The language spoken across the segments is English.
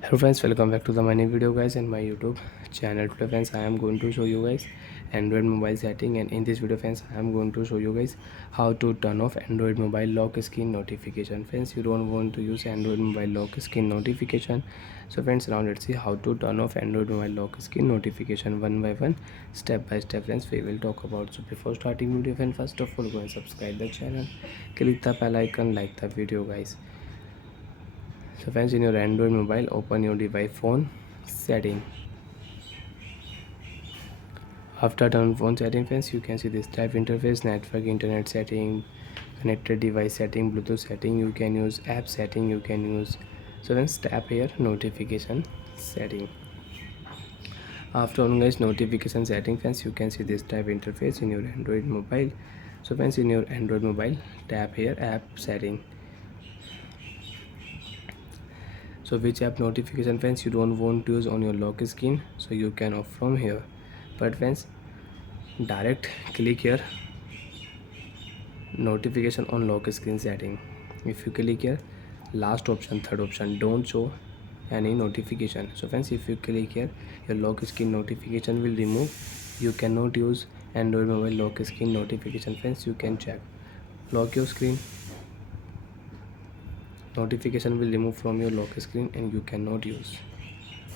Hello friends, welcome back to the my new video guys in my YouTube channel. Today friends, I am going to show you guys Android mobile setting, and in this video friends, I am going to show you guys how to turn off Android mobile lock screen notification. Friends, you don't want to use Android mobile lock screen notification. So friends, now let's see how to turn off Android mobile lock screen notification one by one, step by step. Friends, we will talk about. So before starting video friends, first of all go and subscribe the channel, click the bell icon, like the video guys. So friends, in your Android mobile, open your device phone setting. After turn phone setting friends, you can see this type interface: network, internet setting, connected device setting, Bluetooth setting. You can use app setting, you can use. So friends, tap here notification setting. After on guys notification setting friends, you can see this type interface in your Android mobile. So friends, in your Android mobile, tap here app setting. So which app notification friends you don't want to use on your lock screen, so you can off from here. But friends, direct click here notification on lock screen setting. If you click here, last option, third option, don't show any notification. So friends, if you click here, your lock screen notification will remove. You cannot use Android mobile lock screen notification. Friends, you can check, lock your screen, notification will remove from your lock screen and you cannot use.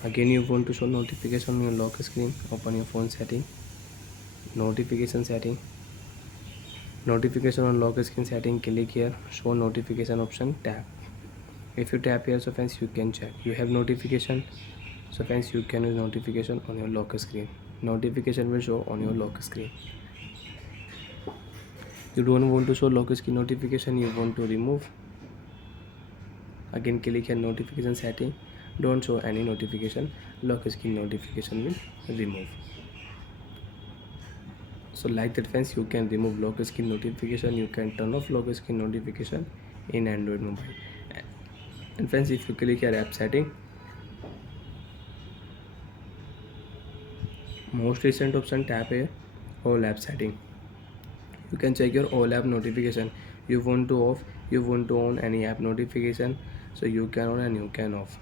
Again, you want to show notification on your lock screen, open your phone setting, notification setting, notification on lock screen setting, click here, show notification option, tap. If you tap here, so friends, you can check you have notification. So friends, you can use notification on your lock screen, notification will show on your lock screen. You don't want to show lock screen notification, you want to remove. Again, click here notification setting, don't show any notification, lock screen notification will remove. So like that friends, you can remove lock screen notification, you can turn off lock screen notification in Android mobile. And friends, if you click here app setting, most recent option, tap here all app setting. You can check your all app notification. You want to off, you want to on any app notification, so you can on and you can off.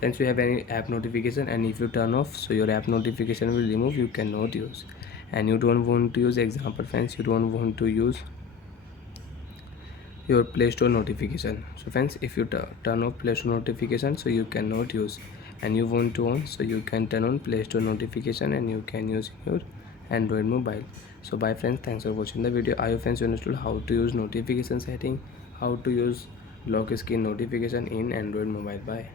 Friends, you have any app notification, and if you turn off, so your app notification will remove, you cannot use. And you don't want to use, example friends, you don't want to use your Play Store notification. So friends, if you turn off Play Store notification, so you cannot use, and you want to on, so you can turn on Play Store notification and you can use your Android mobile. So bye friends, thanks for watching the video. I hope friends you understood how to use notification setting, how to use lock screen notification in Android mobile. Bye.